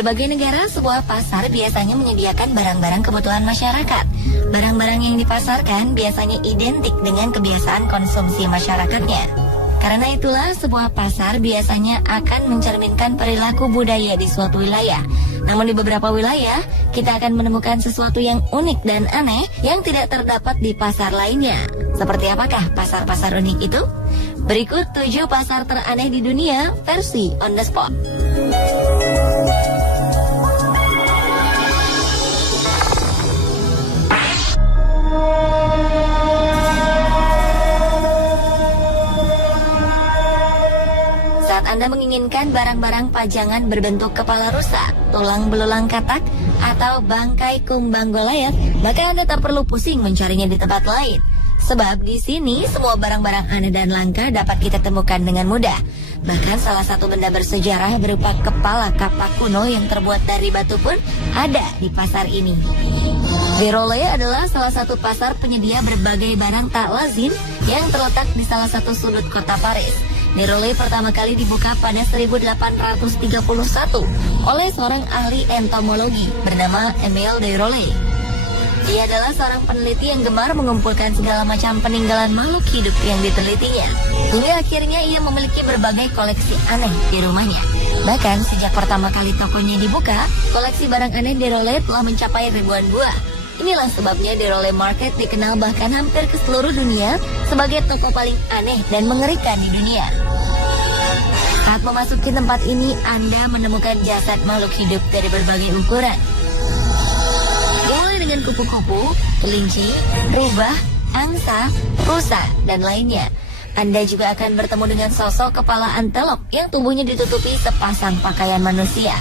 berbagai negara, sebuah pasar biasanya menyediakan barang-barang kebutuhan masyarakat. Barang-barang yang dipasarkan biasanya identik dengan kebiasaan konsumsi masyarakatnya. Karena itulah, sebuah pasar biasanya akan mencerminkan perilaku budaya di suatu wilayah. Namun di beberapa wilayah, kita akan menemukan sesuatu yang unik dan aneh yang tidak terdapat di pasar lainnya. Seperti apakah pasar-pasar unik itu? Berikut 7 pasar teraneh di dunia versi On The Spot. Saat Anda menginginkan barang-barang pajangan berbentuk kepala rusa, tulang belulang katak, atau bangkai kumbang goliath, maka Anda tak perlu pusing mencarinya di tempat lain. Sebab di sini semua barang-barang aneh dan langka dapat kita temukan dengan mudah. Bahkan salah satu benda bersejarah berupa kepala kapak kuno yang terbuat dari batu pun ada di pasar ini. Déroulé adalah salah satu pasar penyedia berbagai barang tak lazim yang terletak di salah satu sudut kota Paris. Déroulé pertama kali dibuka pada 1831 oleh seorang ahli entomologi bernama Émile Déroulé. Dia adalah seorang peneliti yang gemar mengumpulkan segala macam peninggalan makhluk hidup yang ditelitinya. Hingga akhirnya ia memiliki berbagai koleksi aneh di rumahnya. Bahkan sejak pertama kali tokonya dibuka, koleksi barang aneh Déroulé telah mencapai ribuan buah. Inilah sebabnya Déroulé Market dikenal bahkan hampir ke seluruh dunia sebagai toko paling aneh dan mengerikan di dunia. Saat memasuki tempat ini, Anda menemukan jasad makhluk hidup dari berbagai ukuran. Mulai dengan kupu-kupu, kelinci, rubah, angsa, rusa, dan lainnya. Anda juga akan bertemu dengan sosok kepala antelop yang tubuhnya ditutupi sepasang pakaian manusia.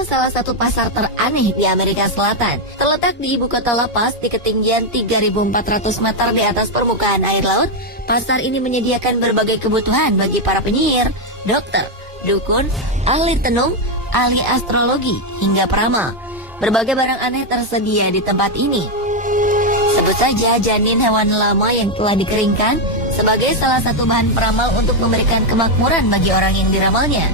Salah satu pasar teraneh di Amerika Selatan, terletak di ibu kota La Paz di ketinggian 3.400 meter di atas permukaan air laut. Pasar ini menyediakan berbagai kebutuhan bagi para penyihir, dokter, dukun, ahli tenung, ahli astrologi, hingga peramal. Berbagai barang aneh tersedia di tempat ini. Sebut saja janin hewan lama yang telah dikeringkan sebagai salah satu bahan peramal untuk memberikan kemakmuran bagi orang yang diramalnya.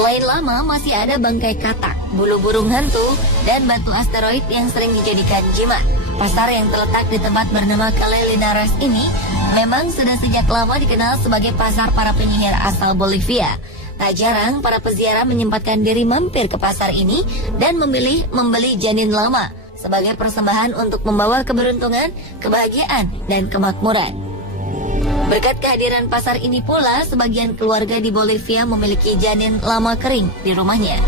Selain lama, masih ada bangkai katak, bulu burung hantu, dan batu asteroid yang sering dijadikan jimat. Pasar yang terletak di tempat bernama Calle Linares ini memang sudah sejak lama dikenal sebagai pasar para penyihir asal Bolivia. Tak jarang para peziarah menyempatkan diri mampir ke pasar ini dan memilih membeli janin lama sebagai persembahan untuk membawa keberuntungan, kebahagiaan, dan kemakmuran. Berkat kehadiran pasar ini pula, sebagian keluarga di Bolivia memiliki janin lama kering di rumahnya.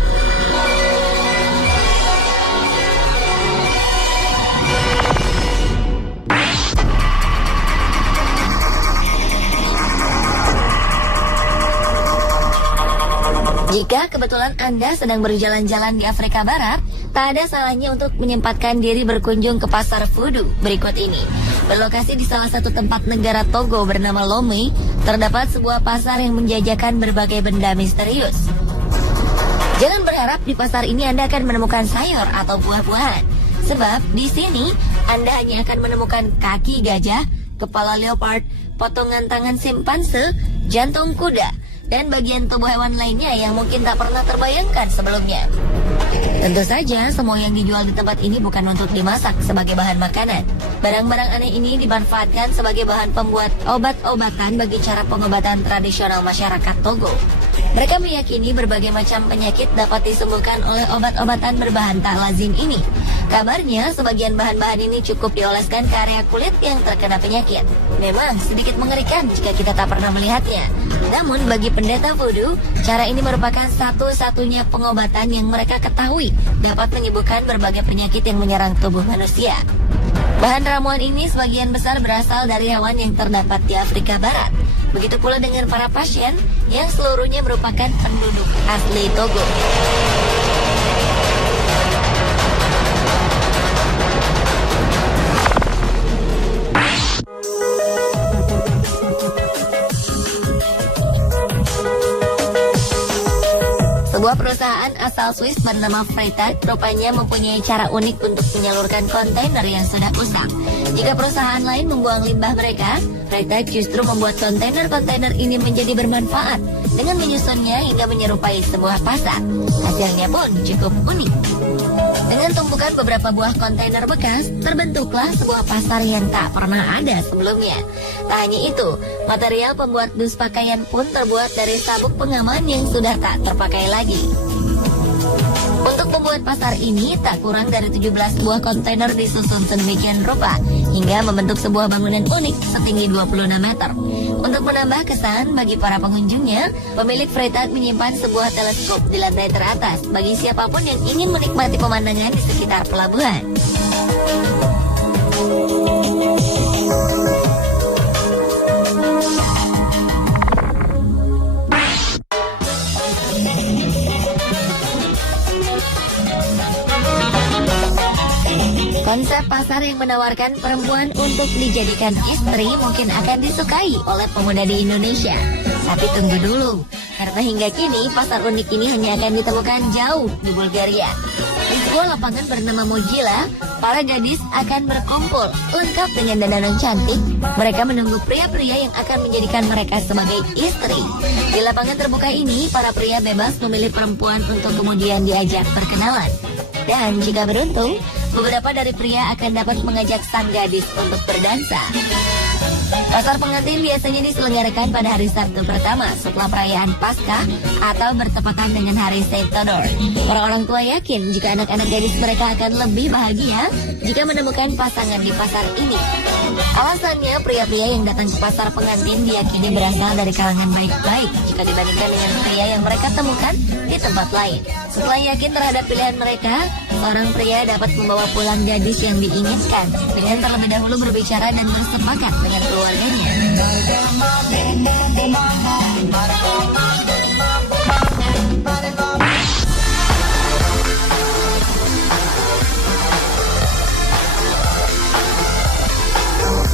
Jika kebetulan Anda sedang berjalan-jalan di Afrika Barat, tak ada salahnya untuk menyempatkan diri berkunjung ke pasar voodoo berikut ini. Berlokasi di salah satu tempat negara Togo bernama Lomé, terdapat sebuah pasar yang menjajakan berbagai benda misterius. Jangan berharap di pasar ini Anda akan menemukan sayur atau buah-buahan, sebab di sini Anda hanya akan menemukan kaki gajah, kepala leopard, potongan tangan simpanse, jantung kuda, dan bagian tubuh hewan lainnya yang mungkin tak pernah terbayangkan sebelumnya. Tentu saja, semua yang dijual di tempat ini bukan untuk dimasak sebagai bahan makanan. Barang-barang aneh ini dimanfaatkan sebagai bahan pembuat obat-obatan bagi cara pengobatan tradisional masyarakat Togo. Mereka meyakini berbagai macam penyakit dapat disembuhkan oleh obat-obatan berbahan tak lazim ini. Kabarnya, sebagian bahan-bahan ini cukup dioleskan ke area kulit yang terkena penyakit. Memang sedikit mengerikan jika kita tak pernah melihatnya. Namun bagi pendeta voodoo, cara ini merupakan satu-satunya pengobatan yang mereka ketahui dapat menyembuhkan berbagai penyakit yang menyerang tubuh manusia. Bahan ramuan ini sebagian besar berasal dari hewan yang terdapat di Afrika Barat. Begitu pula dengan para pasien yang seluruhnya merupakan penduduk asli Togo. Sebuah perusahaan asal Swiss bernama Freytag rupanya mempunyai cara unik untuk menyalurkan kontainer yang sudah usang. Jika perusahaan lain membuang limbah mereka, Freytag justru membuat kontainer-kontainer ini menjadi bermanfaat dengan menyusunnya hingga menyerupai sebuah pasar. Hasilnya pun cukup unik. Dengan tumpukan beberapa buah kontainer bekas, terbentuklah sebuah pasar yang tak pernah ada sebelumnya. Tak hanya itu, material pembuat dus pakaian pun terbuat dari sabuk pengaman yang sudah tak terpakai lagi. Untuk membuat pasar ini, tak kurang dari 17 buah kontainer disusun sedemikian rupa hingga membentuk sebuah bangunan unik setinggi 26 meter. Untuk menambah kesan bagi para pengunjungnya, pemilik Freytag menyimpan sebuah teleskop di lantai teratas bagi siapapun yang ingin menikmati pemandangan di sekitar pelabuhan. Konsep pasar yang menawarkan perempuan untuk dijadikan istri mungkin akan disukai oleh pemuda di Indonesia. Tapi tunggu dulu, karena hingga kini pasar unik ini hanya akan ditemukan jauh di Bulgaria. Di sebuah lapangan bernama Mojila, para gadis akan berkumpul lengkap dengan dandanan cantik. Mereka menunggu pria-pria yang akan menjadikan mereka sebagai istri. Di lapangan terbuka ini, para pria bebas memilih perempuan untuk kemudian diajak berkenalan. Dan jika beruntung, beberapa dari pria akan dapat mengajak sang gadis untuk berdansa. Pasar pengantin biasanya diselenggarakan pada hari Sabtu pertama setelah perayaan Paskah atau bertepatan dengan hari Saint Theodore. Para orang tua yakin jika anak-anak gadis mereka akan lebih bahagia jika menemukan pasangan di pasar ini. Alasannya, pria-pria yang datang ke pasar pengantin diyakini berasal dari kalangan baik-baik jika dibandingkan dengan pria yang mereka temukan di tempat lain. Setelah yakin terhadap pilihan mereka, seorang pria dapat membawa pulang gadis yang diinginkan dengan terlebih dahulu berbicara dan bersepakat dengan keluarganya.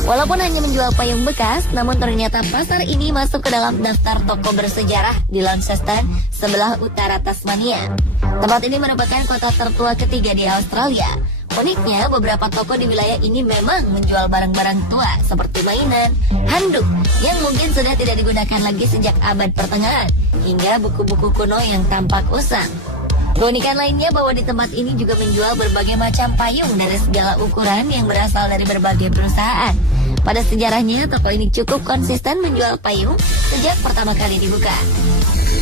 Walaupun hanya menjual payung bekas, namun ternyata pasar ini masuk ke dalam daftar toko bersejarah di Launceston, sebelah utara Tasmania. Tempat ini merupakan kota tertua ketiga di Australia. Uniknya, beberapa toko di wilayah ini memang menjual barang-barang tua seperti mainan, handuk yang mungkin sudah tidak digunakan lagi sejak abad pertengahan, hingga buku-buku kuno yang tampak usang. Keunikan lainnya bahwa di tempat ini juga menjual berbagai macam payung dari segala ukuran yang berasal dari berbagai perusahaan. Pada sejarahnya, toko ini cukup konsisten menjual payung sejak pertama kali dibuka.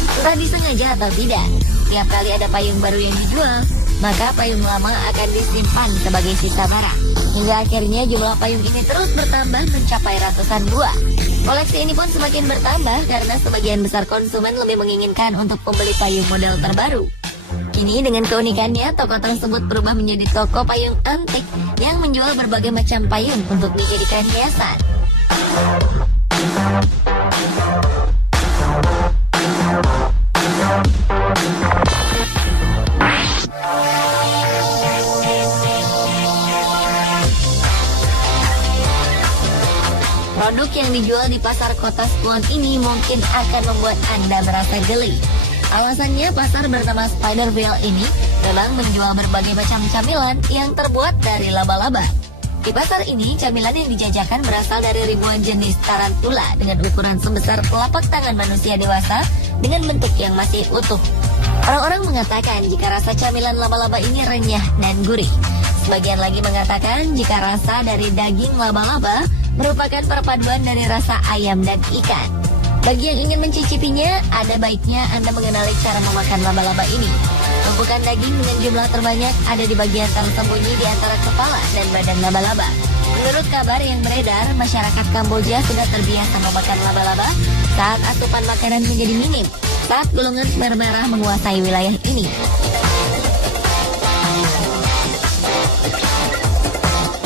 Entah disengaja atau tidak, tiap kali ada payung baru yang dijual, maka payung lama akan disimpan sebagai sisa barang. Hingga akhirnya jumlah payung ini terus bertambah mencapai ratusan buah. Koleksi ini pun semakin bertambah karena sebagian besar konsumen lebih menginginkan untuk membeli payung model terbaru. Kini dengan keunikannya, toko tersebut berubah menjadi toko payung antik yang menjual berbagai macam payung untuk dijadikan hiasan. Produk yang dijual di pasar kota Swan ini mungkin akan membuat Anda merasa geli. Alasannya, pasar bernama Spiderville ini memang menjual berbagai macam camilan yang terbuat dari laba-laba. Di pasar ini, camilan yang dijajakan berasal dari ribuan jenis tarantula dengan ukuran sebesar telapak tangan manusia dewasa dengan bentuk yang masih utuh. Orang-orang mengatakan jika rasa camilan laba-laba ini renyah dan gurih. Sebagian lagi mengatakan jika rasa dari daging laba-laba merupakan perpaduan dari rasa ayam dan ikan. Bagi yang ingin mencicipinya, ada baiknya Anda mengenali cara memakan laba-laba ini. Tumpukan daging dengan jumlah terbanyak ada di bagian tersembunyi di antara kepala dan badan laba-laba. Menurut kabar yang beredar, masyarakat Kamboja sudah terbiasa memakan laba-laba saat asupan makanan menjadi minim, saat golongan merah menguasai wilayah ini.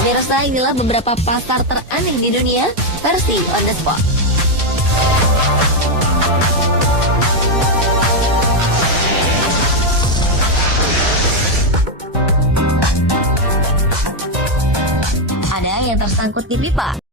Pemirsa, inilah beberapa pasar teraneh di dunia versi On The Spot. Ada yang tersangkut di pipa.